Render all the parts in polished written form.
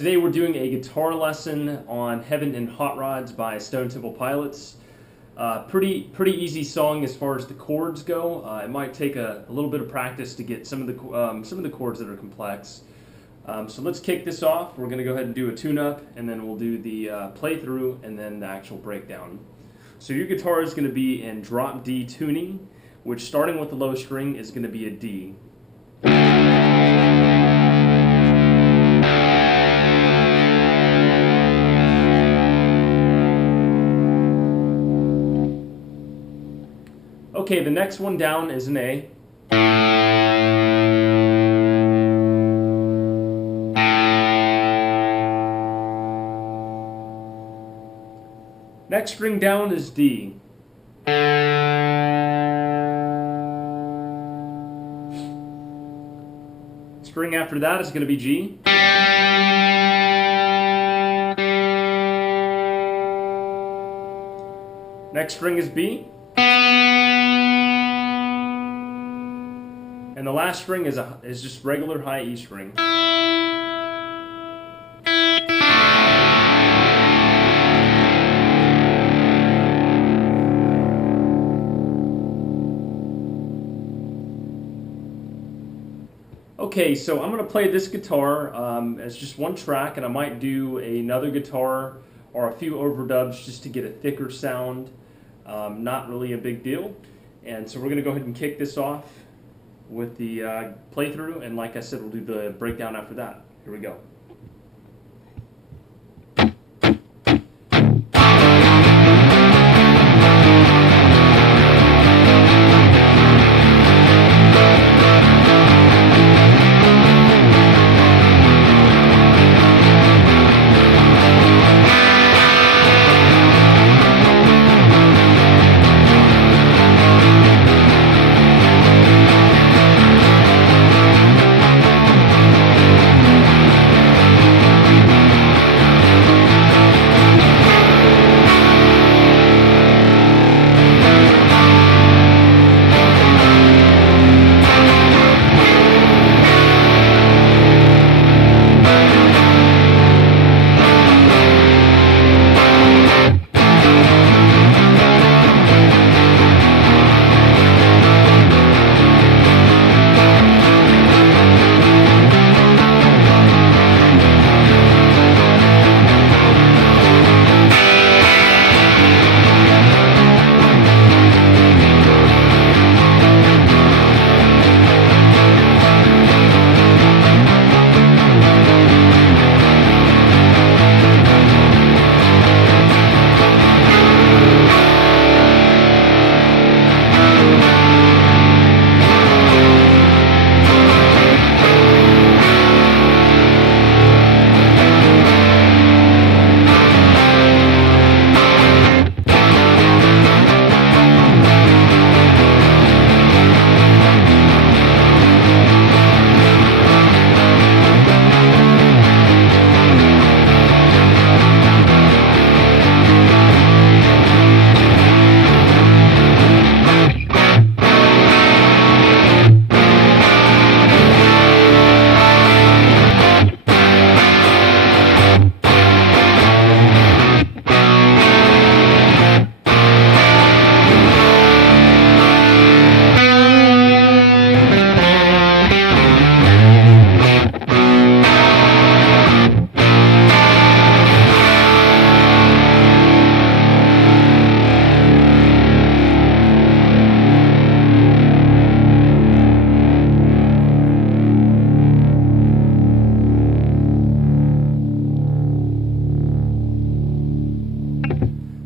Today we're doing a guitar lesson on Heaven and Hotrods by Stone Temple Pilots. Pretty easy song as far as the chords go. It might take a little bit of practice to get some of the chords that are complex. So let's kick this off. We're going to go ahead and do a tune-up, and then we'll do the playthrough and then the actual breakdown. So your guitar is going to be in drop D tuning, which starting with the low string is going to be a D. Okay, the next one down is an A. Next string down is D. String after that is going to be G. Next string is B. And the last string is just regular high E string. Okay, so I'm going to play this guitar as just one track, and I might do another guitar or a few overdubs just to get a thicker sound. Not really a big deal. And so we're going to go ahead and kick this off with the playthrough, and like I said, we'll do the breakdown after that. Here we go.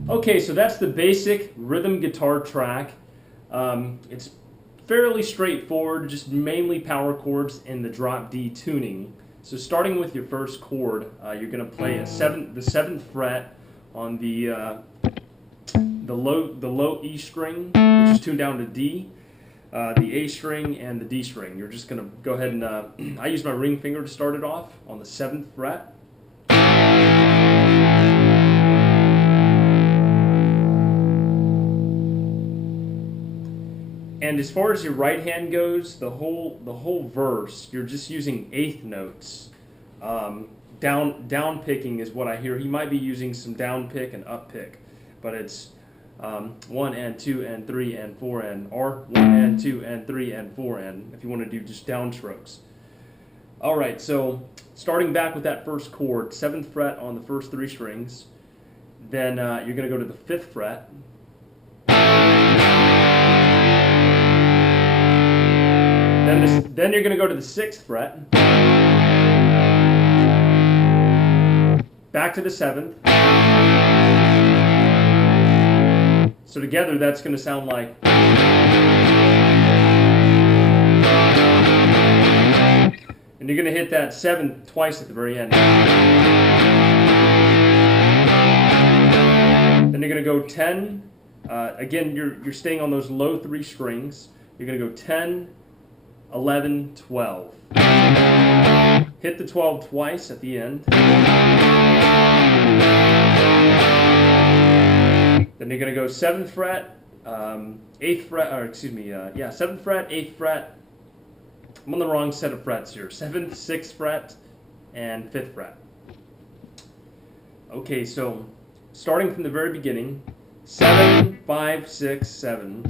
Okay, so that's the basic rhythm guitar track. It's fairly straightforward, just mainly power chords in the drop D tuning. So starting with your first chord, you're going to play the 7th fret on the low E string, which is tuned down to D, the A string, and the D string. You're just going to go ahead and I use my ring finger to start it off on the 7th fret. And as far as your right hand goes, the whole verse, you're just using eighth notes. Down down picking is what I hear. He might be using some down pick and up pick, but it's 1 and 2 and 3 and 4 and, or 1 and 2 and 3 and 4 and, if you want to do just downstrokes. All right, so starting back with that first chord, 7th fret on the first 3 strings, then you're going to go to the 5th fret. Then you're going to go to the 6th fret, back to the 7th. So together that's going to sound like. And you're going to hit that 7th twice at the very end. Then you're going to go 10. Again, you're staying on those low 3 strings. You're going to go 10, 11, 12. Hit the 12 twice at the end. Then you're going to go 7th fret, 8th fret, or excuse me, 7th fret, 8th fret. I'm on the wrong set of frets here. 7th, 6th fret, and 5th fret. Okay, so starting from the very beginning, 7, 5, 6, 7.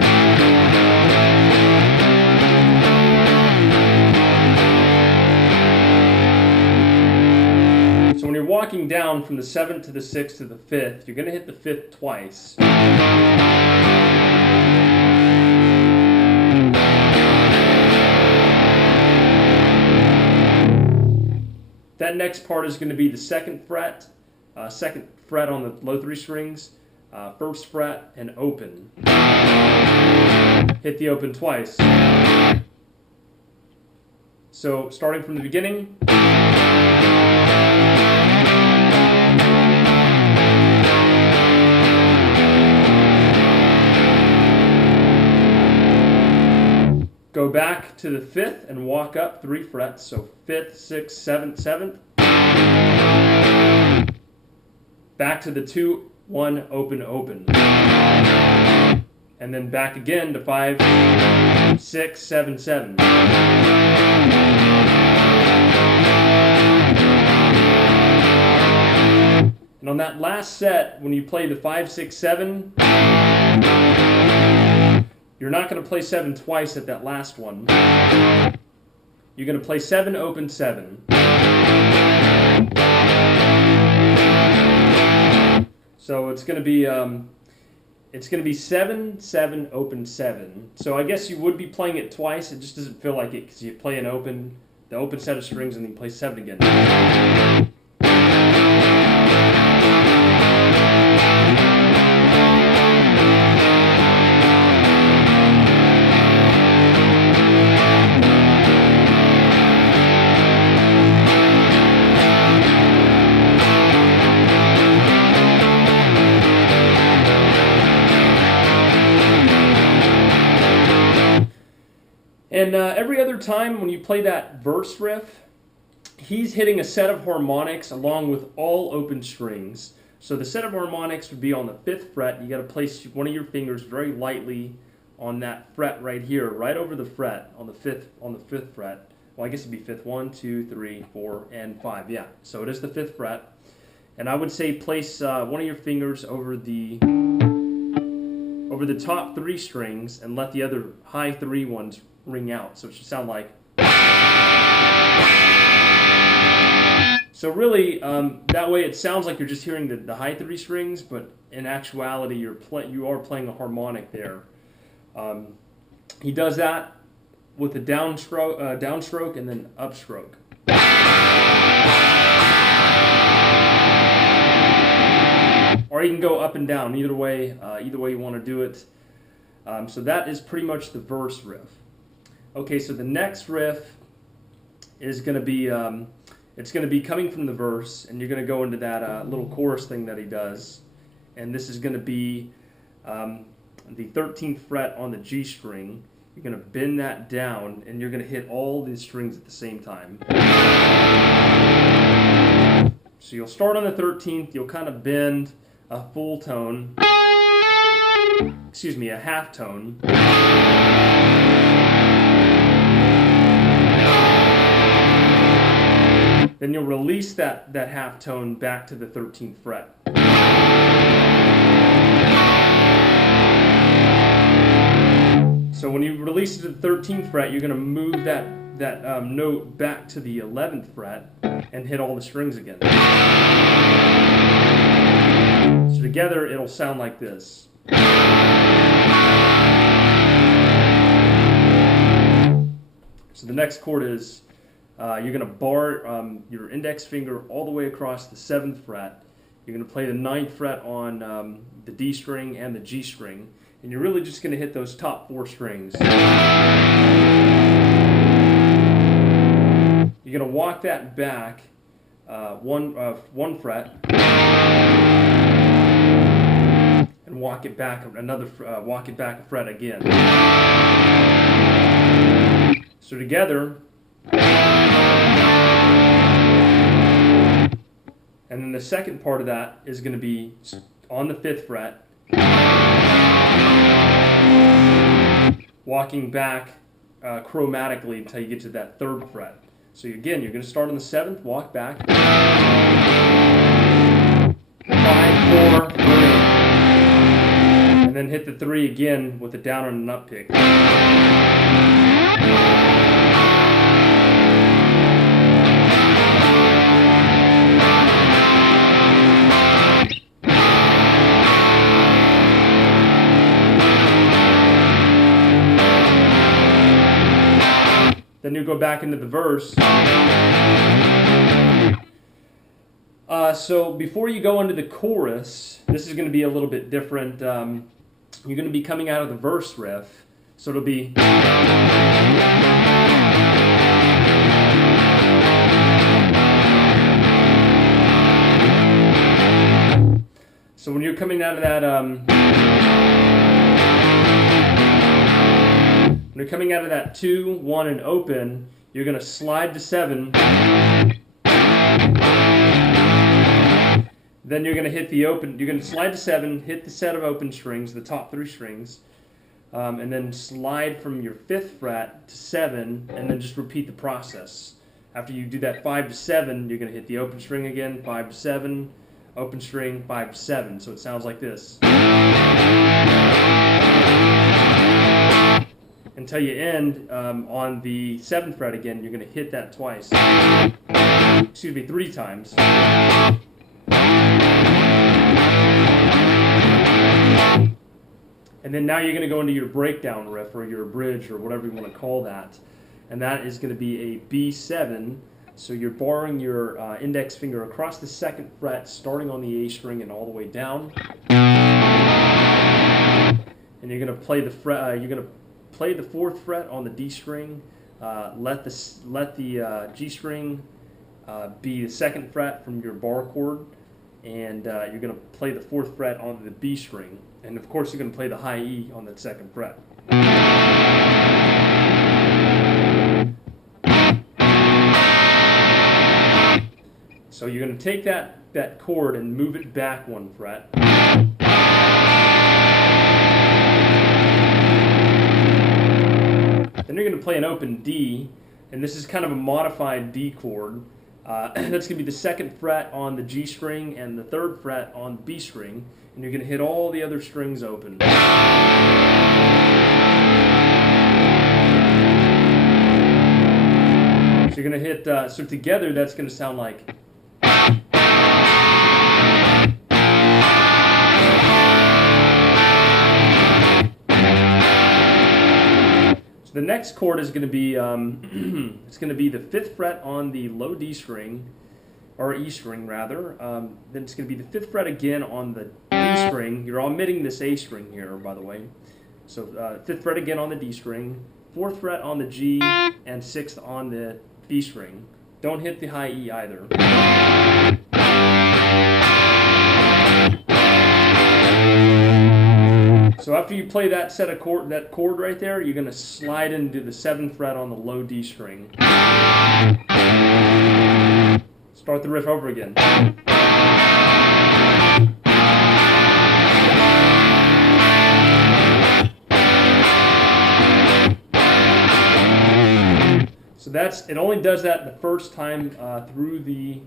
So when you're walking down from the 7th to the 6th to the 5th, you're going to hit the 5th twice. That next part is going to be the 2nd fret, 2nd fret on the low 3 strings, 1st fret, and open. Hit the open twice. So starting from the beginning. Go back to the 5th and walk up 3 frets. So 5th, 6th, 7th, 7th. Back to the 2, 1, open, open. And then back again to 5, 6, 7, 7. And on that last set, when you play the 5, 6, 7, you're not going to play 7 twice at that last one. You're going to play 7, open, 7. So it's going to be 7, 7, open, 7. So I guess you would be playing it twice. It just doesn't feel like it because you play the open set of strings, and then you play 7 again. And every other time when you play that verse riff, he's hitting a set of harmonics along with all open strings. So the set of harmonics would be on the 5th fret. You got to place one of your fingers very lightly on that fret right here, right over the fret on the 5th fret. Well, I guess it'd be 5th, 1, 2, 3, 4, and 5. Yeah, so it is the 5th fret. And I would say place one of your fingers over the top 3 strings and let the other high 3 ones ring out. So it should sound like. So really, that way it sounds like you're just hearing the high 3 strings, but in actuality, you are playing a harmonic there. He does that with a downstroke and then upstroke. Or you can go up and down. Either way you want to do it. So that is pretty much the verse riff. Okay, so the next riff is going to be it's going to be coming from the verse, and you're going to go into that little chorus thing that he does, and this is going to be the 13th fret on the G string. You're going to bend that down, and you're going to hit all these strings at the same time. So you'll start on the 13th. You'll kind of bend a full tone. Excuse me, a half tone. Then you'll release that half tone back to the 13th fret. So when you release it to the 13th fret, you're going to move that note back to the 11th fret and hit all the strings again. So together it'll sound like this. So the next chord is, you're going to bar your index finger all the way across the 7th fret. You're going to play the 9th fret on the D string and the G string, and you're really just going to hit those top 4 strings. You're going to walk that back one fret, and walk it back walk it back a fret again. So together, and then the second part of that is going to be on the 5th fret, walking back chromatically until you get to that 3rd fret. So again, you're going to start on the 7th, walk back, 5, 4, 3, and then hit the 3 again with a down and an up pick. Then you go back into the verse. So before you go into the chorus, this is going to be a little bit different. You're going to be coming out of the verse riff. So it'll be... So when you're coming out of that... When you're coming out of that 2, 1, and open, you're going to slide to 7. Then you're going to hit the open. You're going to slide to 7, hit the set of open strings, the top 3 strings, and then slide from your 5th fret to 7, and then just repeat the process. After you do that 5 to 7, you're going to hit the open string again, 5 to 7, open string, 5 to 7. So it sounds like this. Until you end on the 7th fret again, you're going to hit that twice. Excuse me, 3 times. And then now you're going to go into your breakdown riff or your bridge or whatever you want to call that. And that is going to be a B7. So you're barring your index finger across the 2nd fret, starting on the A string and all the way down. And you're going to play the fret. You're going to play the 4th fret on the D string. Let the G string be the 2nd fret from your bar chord, and you're going to play the 4th fret on the B string, and of course you're going to play the high E on the 2nd fret. So you're going to take that chord and move it back 1 fret. Then you're going to play an open D, and this is kind of a modified D chord. That's going to be the 2nd fret on the G string and the 3rd fret on the B string, and you're going to hit all the other strings open. So you're going to hit, so together that's going to sound like... The next chord is going to be it's going to be the 5th fret on the low D string, or E string rather. Then it's going to be the 5th fret again on the D string. You're omitting this A string here, by the way. So 5th fret again on the D string, 4th fret on the G, and 6th on the B string. Don't hit the high E either. So after you play that chord right there, you're going to slide into the 7th fret on the low D string. Start the riff over again. So it only does that the first time through the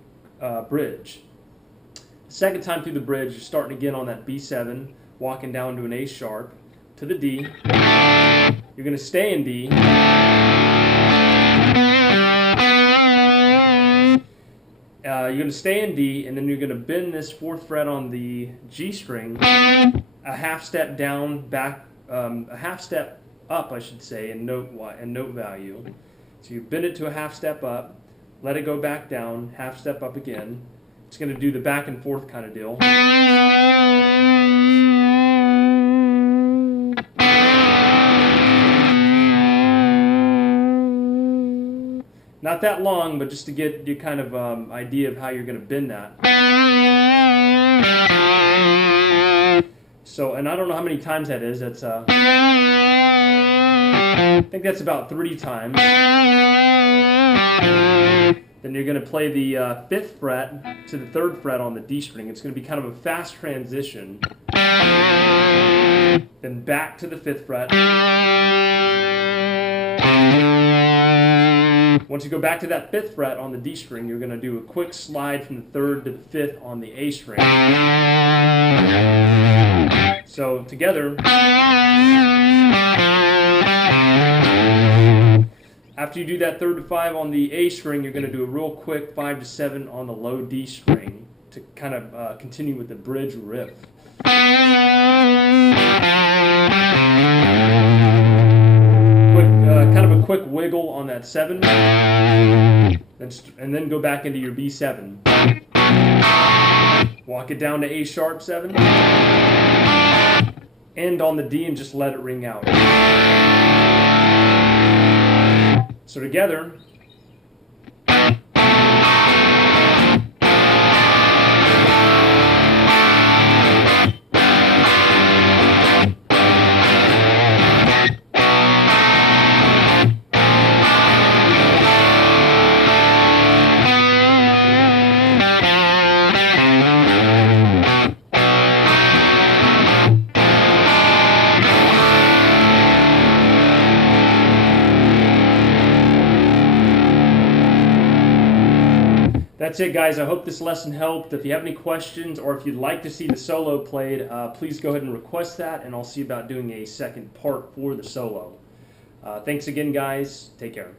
bridge. Second time through the bridge, you're starting again on that B7, walking down to an A sharp, to the D. You're going to stay in D. You're going to stay in D, and then you're going to bend this 4th fret on the G string a half step down, back, a half step up, I should say, in note value. So you bend it to a half step up, let it go back down, half step up again. It's going to do the back and forth kind of deal. Not that long, but just to get your kind of idea of how you're going to bend that. So, and I don't know how many times that is. That's I think that's about 3 times. Then you're going to play the 5th fret to the 3rd fret on the D string. It's going to be kind of a fast transition. Then back to the 5th fret. Once you go back to that 5th fret on the D string, you're going to do a quick slide from the 3rd to the 5th on the A string. So together, after you do that 3rd to 5 on the A string, you're going to do a real quick 5 to 7 on the low D string to kind of continue with the bridge riff. Kind of a quick wiggle on that 7, and then go back into your B7. Walk it down to A sharp 7, end on the D and just let it ring out. So together, that's it, guys. I hope this lesson helped. If you have any questions or if you'd like to see the solo played, please go ahead and request that, and I'll see about doing a second part for the solo. Thanks again, guys. Take care.